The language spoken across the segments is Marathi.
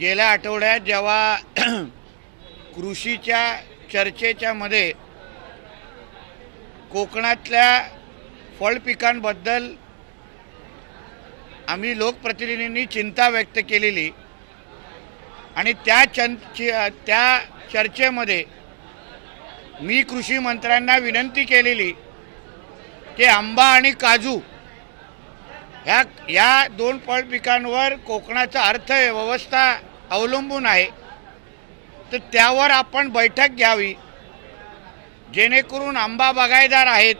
गेल्या आठवड्यात जेव्हा कृषीच्या चर्चेच्या मध्ये कोकणातल्या फळपिकांबद्दल आम्ही लोकप्रतिनिधींनी चिंता व्यक्त केलेली आणि त्या चर्चेमध्ये मी कृषी मंत्र्यांना विनंती केलेली की आंबा आणि काजू या दोन फळपिकांवर कोकणाचा अर्थव्यवस्था अवलंबून आहे, तर त्यावर आपण बैठक घ्यावी जेणेकरून आंबा बागायतदार आहेत,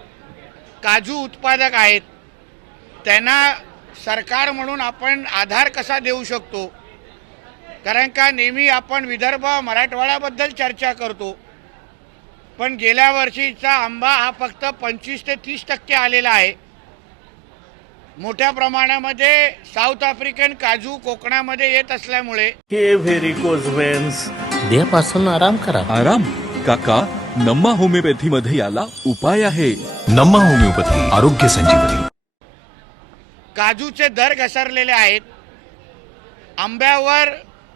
काजू उत्पादक आहेत, त्यांना सरकार म्हणून आपण आधार कसा देऊ शकतो. कारण का नेहमी आपण विदर्भ मराठवाड्याबद्दल चर्चा करतो, पण गेल्या वर्षीचा आंबा हा फक्त 25 ते 30% आलेला आहे. मोठ्या प्रमाणामध्ये साऊथ आफ्रिकन काजू कोकणामध्ये येत असल्यामुळे हे व्हेरिकोज वेन्स देहापासून आराम करा. आराम काका, नम्मा होमिओपॅथी मध्ये याला उपाय आहे. नम्मा होमिओपॅथी आरोग्य संजीवनी. काजूचे दर घसरलेले आहेत. आंब्यावर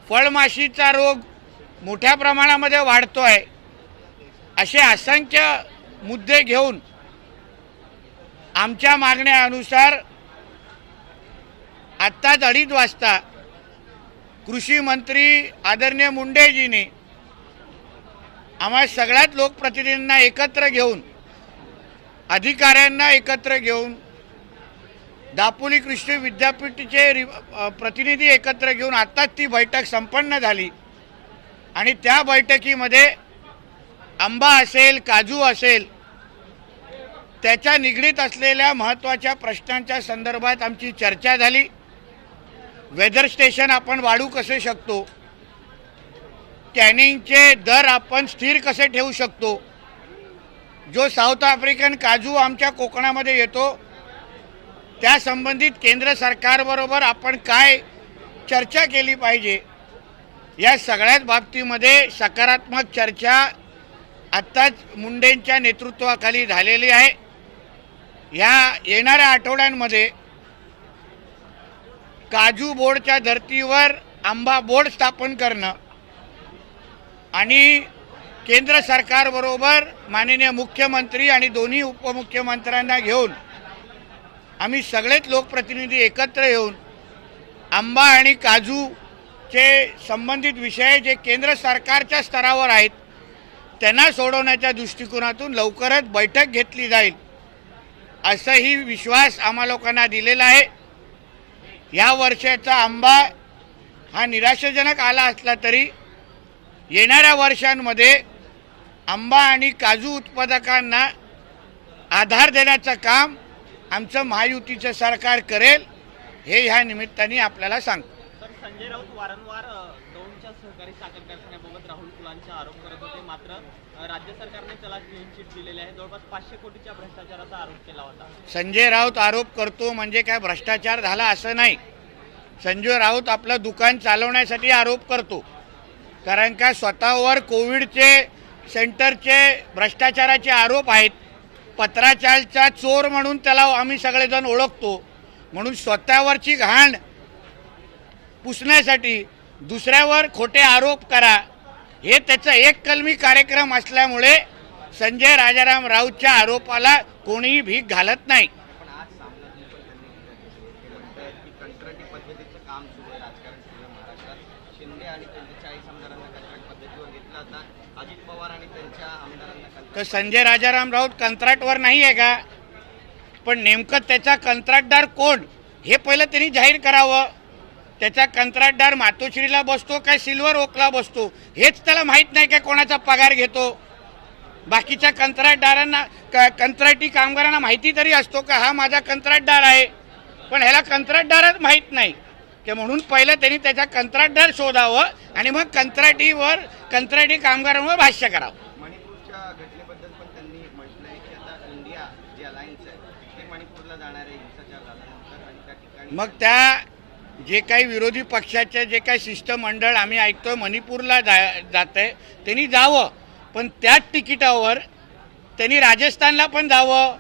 फळमाशीचा रोग मोठ्या प्रमाणामध्ये वाढतोय. असे असंख्य मुद्दे घेऊन आमच्या मागण्यानुसार आत्ताच 2:30 वाजता कृषी मंत्री आदरणीय मुंडेजींनी आम्हा सगळ्याच लोकप्रतिनिधींना एकत्र घेऊन, अधिकाऱ्यांना एकत्र घेऊन, दापोली कृषी विद्यापीठाचे प्रतिनिधी एकत्र घेऊन आत्ताच ती बैठक संपन्न झाली आणि त्या बैठकीमध्ये आंबा असेल, काजू असेल, त्याच्या निगडीत असलेल्या महत्त्वाच्या प्रश्नांच्या संदर्भात आमची चर्चा झाली. वेदर स्टेशन आपण वाढवू कसे शकतो, कॅनिंगचे दर आपण स्थिर कसे ठेवू शकतो, जो साऊथ आफ्रिकन काजू आमच्या कोकणामध्ये येतो त्या संबंधित केंद्र सरकारबरोबर आपण काय चर्चा केली पाहिजे, या सगळ्याच बाबतीमध्ये सकारात्मक चर्चा आत्ताच मुंडेंच्या नेतृत्वाखाली झालेली आहे. ह्या येणाऱ्या आठवड्यांमध्ये काजू बोर्डच्या धर्तीवर आंबा बोर्ड स्थापन करणं आणि केंद्र सरकारबरोबर माननीय मुख्यमंत्री आणि दोन्ही उपमुख्यमंत्र्यांना घेऊन आम्ही सगळेच लोकप्रतिनिधी एकत्र येऊन आंबा आणि काजूचे संबंधित विषय जे केंद्र सरकारच्या स्तरावर आहेत त्यांना सोडवण्याच्या दृष्टिकोनातून लवकरच बैठक घेतली जाईल, असाही विश्वास आम्हा लोकांना दिलेला आहे. या वर्षाचा आंबा हा निराशाजनक आला असला तरी येणाऱ्या वर्षांमध्ये आंबा आणि काजू उत्पादकांना आधार देण्याचं काम आमचं महायुतीचं सरकार करेल, हे ह्या निमित्ताने आपल्याला सांगतो. संजय राऊत वारंवार दौंडच्या सहकारी साखर कारखान्याबाबत राहुल कुलांचा आरोप करत होते, मात्र राज्य सरकारने त्याला क्लीन चिट दिलेली आहे. जवळपास 500 कोटीच्या भ्रष्टाचाराचा आरोप केला होता. संजय राऊत आरोप करतो म्हणजे काय भ्रष्टाचार झाला असं नाही. संजय राऊत आपलं दुकान चालवण्यासाठी आरोप करतो, कारण का स्वतःवर कोविडचे सेंटरचे भ्रष्टाचाराचे आरोप आहेत. पत्राचालचा चोर म्हणून त्याला आम्ही सगळेजण ओळखतो, म्हणून स्वतःवरची घाण पुसण्यासाठी दुसऱ्यावर खोटे आरोप करा, हे त्याचा एक कलमी कार्यक्रम असल्यामुळे संजय राजाराम राऊतच्या आरोपाला कोणीही भीक घालत नाही. तर संजय राजाराम राऊत कंत्राटवर नाही आहे का? पण नेमकं त्याचा कंत्राटदार कोण हे पहिलं त्यांनी जाहीर करावं. त्याचा कंत्राटदार मातोश्रीला बसतो काय सिल्वर ओकला बसतो हेच त्याला माहीत नाही काय कोणाचा पगार घेतो. बाकीच्या कंत्राटदारांना कंत्राटी कामगारांना माहिती तरी असतो का हा माझा कंत्राटदार आहे, पण ह्याला कंत्राटदारच माहीत नाही की म्हणून पहिलं त्यांनी त्याचा कंत्राटदार शोधावं आणि मग कंत्राटी कामगारांवर भाष्य करावं. मणिपूरच्या घटनेबद्दल पण त्यांनी म्हटलंय की आता इंडिया जे अलायन्स आहे ते मणिपूरला जाणार आहे हिंसाचार झाल्यानंतर आणि त्या ठिकाणी मग त्या जे काही विरोधी पक्षाचे जे काही शिष्टमंडळ आम्ही ऐकतोय मणिपूरला जात आहे त्यांनी जावं, पण त्याच तिकिटावर त्यांनी राजस्थानला पण जावं,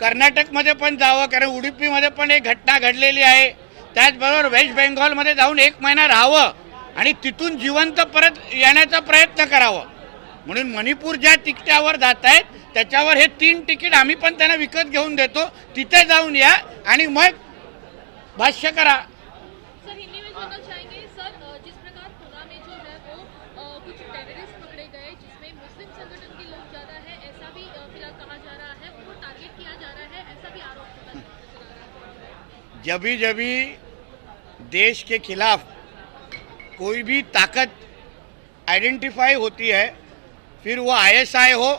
कर्नाटकमध्ये पण जावं, कारण उडुपीमध्ये पण एक घटना घडलेली आहे. त्याचबरोबर वेस्ट बेंगॉलमध्ये जाऊन 1 महिना राहावं आणि तिथून जिवंत परत येण्याचा प्रयत्न करावा. म्हणून मणिपूर ज्या तिकट्यावर जात आहेत त्याच्यावर हे 3 तिकीट आम्ही पण त्यांना विकत घेऊन देतो. तिथे जाऊन या आणि मग भाष्य करा. सर हिंदी में जानना चाहेंगे सर, जिस प्रकार पुणे में जो है वो कुछ टेररिस्ट पकड़े गए जिसमें मुस्लिम संगठन के लोग ज्यादा है, ऐसा भी फिलहाल कहा जा रहा है, उनको टारगेट किया जा रहा है, ऐसा भी आरोप नजर आ रहा है. जब भी देश के खिलाफ कोई भी ताकत आइडेंटिफाई होती है, फिर वो ISI हो,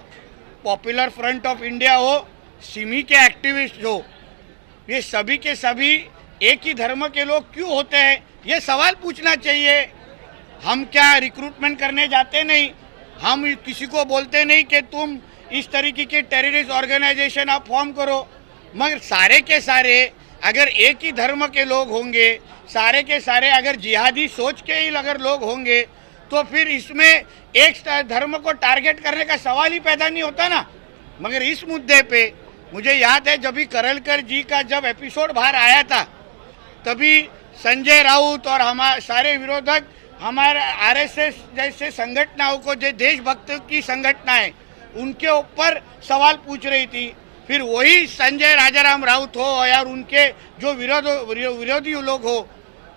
पॉपुलर फ्रंट ऑफ इंडिया हो, सिमी के एक्टिविस्ट हो, ये सभी के सभी एक ही धर्म के लोग क्यों होते हैं, ये सवाल पूछना चाहिए. हम क्या रिक्रूटमेंट करने जाते नहीं, हम किसी को बोलते नहीं कि तुम इस तरीके के टेररिस्ट ऑर्गेनाइजेशन आप फॉर्म करो. मगर सारे के सारे अगर एक ही धर्म के लोग होंगे, सारे के सारे अगर जिहादी सोच के ही अगर लोग होंगे, तो फिर इसमें एक धर्म को टारगेट करने का सवाल ही पैदा नहीं होता ना. मगर इस मुद्दे पे मुझे याद है जब भी करलकर जी का जब एपिसोड बाहर आया था, तभी संजय राउत और हमारे सारे विरोधक हमारे RSS जैसे संगठनाओं को, जो देशभक्त की संगठना है, उनके ऊपर सवाल पूछ रही थी. फिर वही संजय राजाराम राउत हो या उनके जो विरोधी लोग हो,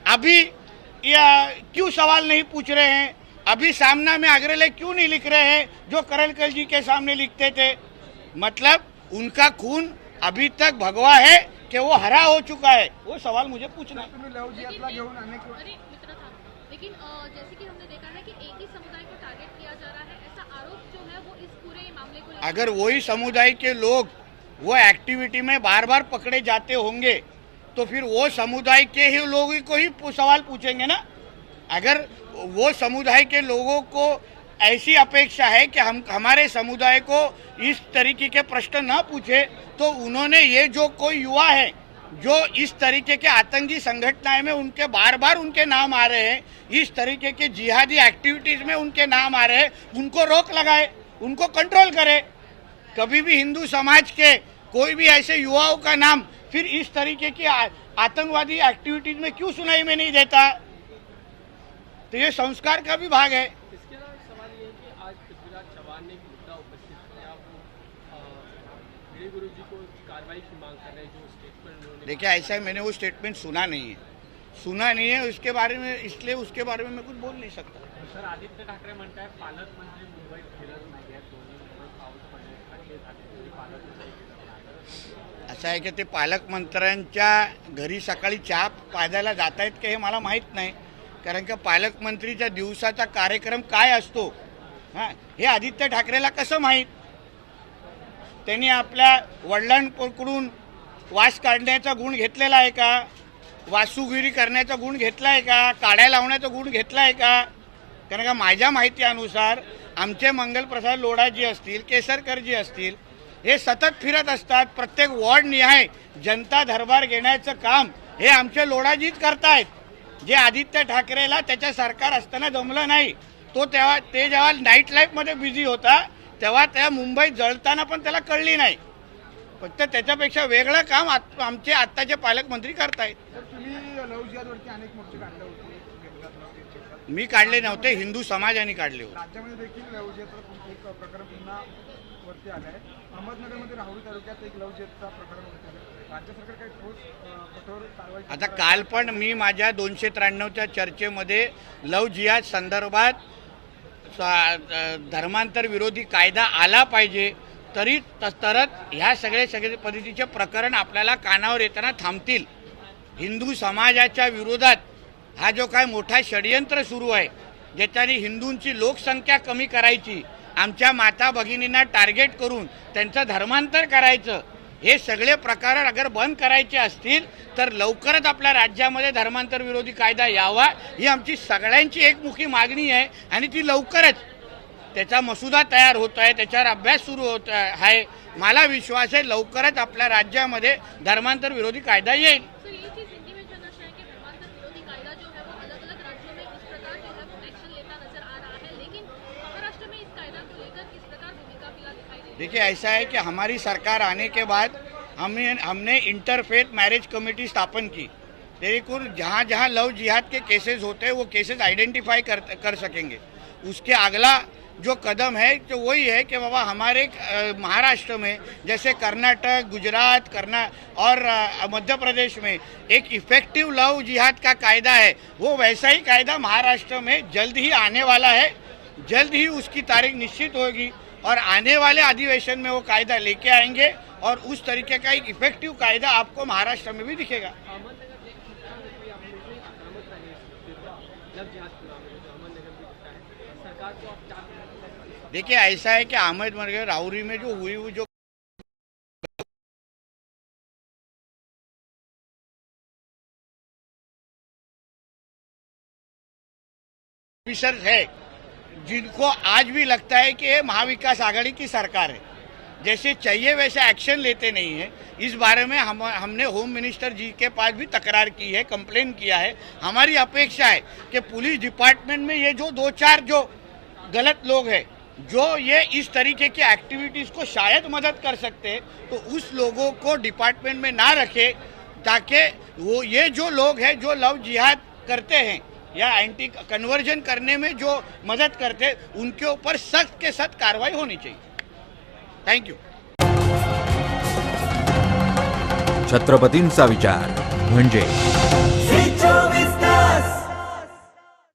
अभी या क्यों सवाल नहीं पूछ रहे हैं, अभी सामना में अग्रलेख क्यों नहीं लिख रहे हैं जो करलकर जी के सामने लिखते थे. मतलब उनका खून अभी तक भगवा है कि वो हरा हो चुका है, वो सवाल मुझे पूछना है. लेकिन जैसे कि हमने देखा है कि एक ही समुदाय को टारगेट किया जा रहा है, ऐसा आरोप जो है वो इस पूरे मामले को लेकर. अगर वही समुदाय के लोग वो एक्टिविटी में बार बार पकड़े जाते होंगे तो फिर वो समुदाय के ही लोगों को ही सवाल पूछेंगे ना. अगर वो समुदाय के लोगों को ऐसी अपेक्षा है कि हम हमारे समुदाय को इस तरीके के प्रश्न न पूछे, तो उन्होंने ये जो कोई युवा है जो इस तरीके के आतंकी संगठनाएं में उनके बार बार उनके नाम आ रहे हैं, इस तरीके के जिहादी एक्टिविटीज में उनके नाम आ रहे हैं, उनको रोक लगाए, उनको कंट्रोल करे. कभी भी हिंदू समाज के कोई भी ऐसे युवाओं का नाम फिर इस तरीके की आतंकवादी एक्टिविटीज में क्यों सुनाई में नहीं देता. तो ये संस्कार का भी भाग है. इसके अलावा सवाल ये है कि आज पृथ्वीराज चौहान ने एक मुद्दा उपस्थित किया, वो भिड़े गुरु जी को कार्रवाई की मांग कर रहे हैं, जो स्टेटमेंट उन्होंने. देखिए ऐसा है, मैंने वो स्टेटमेंट सुना नहीं है उसके बारे में, इसलिए उसके बारे में मैं कुछ बोल नहीं सकता. सर आदित्य ठाकरे म्हणतात पालकमंत्री मुंबईत फिरत नाही आहेत, दोन्ही मुंबईत पाऊस पडण्यासाठी झाले, पालकमंत्री. असं आहे की ते पालकमंत्र्यांच्या घरी सकाळी चहा पाजायला जात आहेत की हे मला माहीत नाही, कारण का पालकमंत्रीच्या दिवसाचा कार्यक्रम काय असतो हे आदित्य ठाकरेला कसं माहीत. त्यांनी आपल्या वडिलांकडून वास काढण्याचा गुण घेतलेला आहे का, वासुगिरी करण्याचा गुण घेतला आहे का, काड्या लावण्याचा गुण घेतला आहे का. कारण का माझ्या माहितीनुसार आमचे मंगलप्रसाद लोढाजी असतील, केसरकरजी असतील, हे सतत फिरत असतात. प्रत्येक वॉर्ड निहाय जनता दरबार घेण्याचं काम हे आमचे लोढाजीच करतायत. जे आदित्य ठाकरेला त्याच्या सरकार असताना जमलं नाही, तो तेव्हा ते जेव्हा नाईट लाईफमध्ये बिझी होता तेव्हा त्या मुंबईत जळताना पण त्याला कळली नाही. फक्त त्याच्यापेक्षा वेगळं काम आमचे आत्ताचे पालकमंत्री करतायत. मी काढले नव्हते, हिंदू समाजाने काढले होते. राज्यामध्ये देखील लवजियाचं एक प्रकरण पुन्हा वरती आलं आहे. अहमदनगरमध्ये राहुरी तालुक्यात एक लवजियाचं प्रकरण वरती आलं. राज्य सरकार काही ठोस कठोर कारवाई. आता काल पण मी माझ्या 293च्या चर्चेमध्ये लव जिहाद संदर्भात धर्मांतर विरोधी कायदा आला पाहिजे, तरच ह्या सगळे पद्धतीचे प्रकरण आपल्याला कानावर येताना थांबतील. हिंदू समाजाच्या विरोधात हा जो काय मोठा षडयंत्र सुरू आहे, ज्याच्याने हिंदूंची लोकसंख्या कमी करायची, आमच्या माता भगिनींना टार्गेट करून त्यांचं धर्मांतर करायचं, हे सगळे प्रकार अगर बंद करायचे असतील तर लवकरच आपल्या राज्यामध्ये धर्मांतर विरोधी कायदा यावा, ही आमची सगळ्यांची एकमुखी मागणी आहे. आणि ती लवकरच त्याचा मसुदा तयार होत आहे, त्याच्यावर अभ्यास सुरू होत आहे. मला विश्वास आहे लवकरच आपल्या राज्यामध्ये धर्मांतर विरोधी कायदा येईल. देखिए ऐसा है कि हमारी सरकार आने के बाद हमने इंटरफेथ मैरिज कमेटी स्थापन की. तेरेकुर जहाँ जहाँ लव जिहाद के केसेस होते हैं वो केसेस आइडेंटिफाई कर सकेंगे। उसके अगला जो कदम है तो वही है कि बाबा हमारे महाराष्ट्र में जैसे कर्नाटक, गुजरात, और मध्य प्रदेश में एक इफेक्टिव लव जिहाद का कायदा है, वो वैसा ही कायदा महाराष्ट्र में जल्द ही आने वाला है। जल्द ही उसकी तारीख निश्चित होगी और आने वाले अधिवेशन में वो कायदा लेके आएंगे और उस तरीके का एक इफेक्टिव कायदा आपको महाराष्ट्र में भी दिखेगा। देखिए ऐसा है कि अहमदनगर राउरी में जो हुई जो ऑफिसर है जिनको आज भी लगता है कि ये महाविकास आघाड़ी की सरकार है, जैसे चाहिए वैसे एक्शन लेते नहीं है। इस बारे में हमने होम मिनिस्टर जी के पास भी तकरार की है, कंप्लेन किया है। हमारी अपेक्षा है कि पुलिस डिपार्टमेंट में ये जो 2-4 जो गलत लोग हैं जो ये इस तरीके की एक्टिविटीज को शायद मदद कर सकते हैं, तो उस लोगों को डिपार्टमेंट में ना रखे, ताकि वो ये जो लोग हैं जो लव जिहाद करते हैं या एंटी कन्वर्जन करने में जो मदद करते हैं, उनके ऊपर सख्त के सख्त कार्रवाई होनी चाहिए। Thank you. छत्रपतींचा विचार म्हणजे